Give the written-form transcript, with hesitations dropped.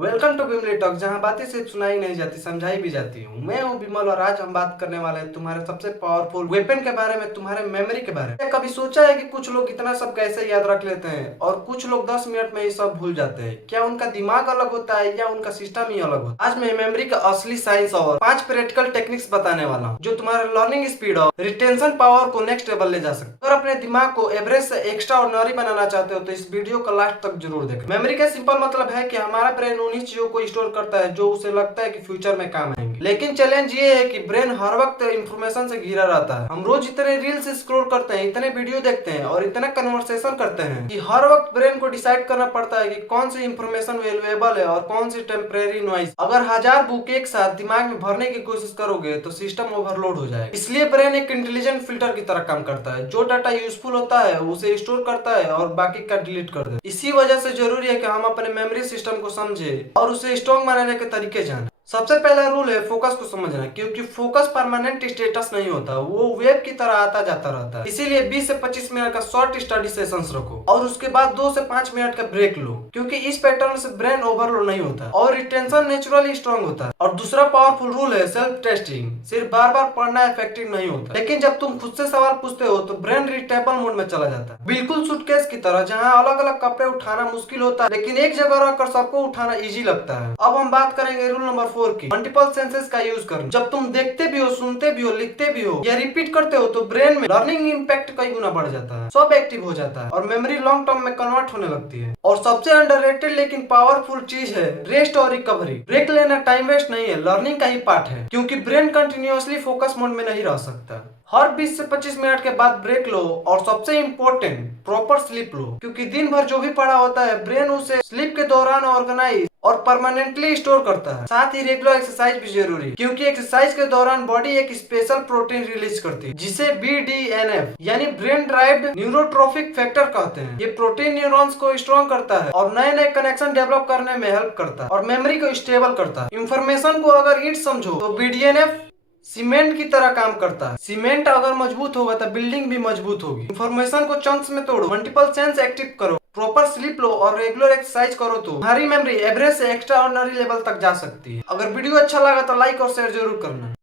Welcome to Bimli talk, जहां बातें सिर्फ सुनाई नहीं जाती, समझाई भी जाती हूँ। मैं हूँ बिमल और आज हम बात करने वाले हैं तुम्हारे सबसे पावरफुल वेपन के बारे में, तुम्हारे मेमोरी के बारे में। कभी सोचा है कि कुछ लोग इतना सब कैसे याद रख लेते हैं और कुछ लोग 10 मिनट में ही सब भूल जाते हैं? क्या उनका दिमाग अलग होता है या उनका सिस्टम ही अलग होता है? आज मैं मेमोरी का असली साइंस और 5 प्रैक्टिकल टेक्निक्स बताने वाला हूँ जो तुम्हारे लर्निंग स्पीड और रिटेंशन पावर को नेक्स्ट लेवल ले जा सकते। अगर अपने दिमाग को एवरेज से एक्स्ट्रा ऑर्डिनरी बनाना चाहते हो तो इस वीडियो को लास्ट तक जरूर देखना। मेमोरी का सिंपल मतलब है कि हमारा ब्रेन उन्हीं चीजों को स्टोर करता है जो उसे लगता है कि फ्यूचर में काम आएंगे। लेकिन चैलेंज ये है कि ब्रेन हर वक्त इंफॉर्मेशन से घिरा रहता है। हम रोज इतने रील्स स्क्रॉल करते हैं, इतने वीडियो देखते हैं और इतना कन्वर्सेशन करते हैं कि हर वक्त ब्रेन को डिसाइड करना पड़ता है कि कौन सी इंफॉर्मेशन वैल्यूएबल है और कौन सी टेम्परेरी नॉइज। अगर 1000 बुक एक साथ दिमाग में भरने की कोशिश करोगे तो सिस्टम ओवरलोड हो जाएगा। इसलिए ब्रेन एक इंटेलिजेंट फिल्टर की तरह काम करता है। जो डाटा यूजफुल होता है उसे स्टोर करता है और बाकी का डिलीट कर देता है। इसी वजह से जरूरी है कि हम अपने मेमोरी सिस्टम को समझे और उसे स्ट्रॉन्ग बनाने के तरीके जाने। सबसे पहला रूल है फोकस को समझना, क्योंकि फोकस परमानेंट स्टेटस नहीं होता, वो वेव की तरह आता जाता रहता है। इसीलिए 20 से 25 मिनट का शॉर्ट स्टडी सेशंस रखो और उसके बाद 2 से 5 मिनट का ब्रेक लो, क्योंकि इस पैटर्न से ब्रेन ओवरलोड नहीं होता और रिटेंशन नेचुरली स्ट्रांग होता है। और दूसरा पावरफुल रूल है सेल्फ टेस्टिंग। सिर्फ बार बार पढ़ना इफेक्टिव नहीं होता, लेकिन जब तुम खुद से सवाल पूछते हो तो ब्रेन रिटेबल मोड में चला जाता है, बिल्कुल सूटकेस की तरह, जहाँ अलग अलग कपड़े उठाना मुश्किल होता है लेकिन एक जगह रखकर सबको उठाना इजी लगता है। अब हम बात करेंगे रूल नंबर 4 की, मल्टीपल सेंसेस का यूज करना। जब तुम देखते भी हो, सुनते भी हो, लिखते भी हो या रिपीट करते हो तो ब्रेन में लर्निंग इंपैक्ट कई गुना बढ़ जाता है, सब एक्टिव हो जाता है और मेमोरी लॉन्ग टर्म में कन्वर्ट होने लगती है। और सबसे अंडररेटेड लेकिन पावरफुल चीज है रेस्ट और रिकवरी। ब्रेक लेना टाइम वेस्ट नहीं है, लर्निंग का ही पार्ट है, क्योंकि ब्रेन कंटिन्यूअसली फोकस मोड में नहीं रह सकता। हर 20 से 25 मिनट के बाद ब्रेक लो और सबसे इंपॉर्टेंट प्रॉपर स्लीप लो, क्योंकि दिन भर जो भी पढ़ा होता है ब्रेन उसे स्लीप के दौरान ऑर्गेनाइज और परमानेंटली स्टोर करता है। साथ ही रेगुलर एक्सरसाइज भी जरूरी है, क्योंकि एक्सरसाइज के दौरान बॉडी एक स्पेशल प्रोटीन रिलीज करती है जिसे BDNF यानी ब्रेन ड्राइव्ड न्यूरोट्रोफिक फैक्टर कहते हैं। ये प्रोटीन न्यूरॉन्स को स्ट्रॉन्ग करता है और नए नए कनेक्शन डेवलप करने में हेल्प करता है और मेमोरी को स्टेबल करता है। इंफॉर्मेशन को अगर ईट समझो तो BDNF सीमेंट की तरह काम करता है। सीमेंट अगर मजबूत होगा तो बिल्डिंग भी मजबूत होगी। इंफॉर्मेशन को चंक्स में तोड़ो, मल्टीपल सेंस एक्टिव करो, प्रॉपर स्लीप लो और रेगुलर एक्सरसाइज करो तो तुम्हारी मेमोरी एवरेज से एक्स्ट्रा ऑर्डिनरी लेवल तक जा सकती है। अगर वीडियो अच्छा लगा तो लाइक और शेयर जरूर करना।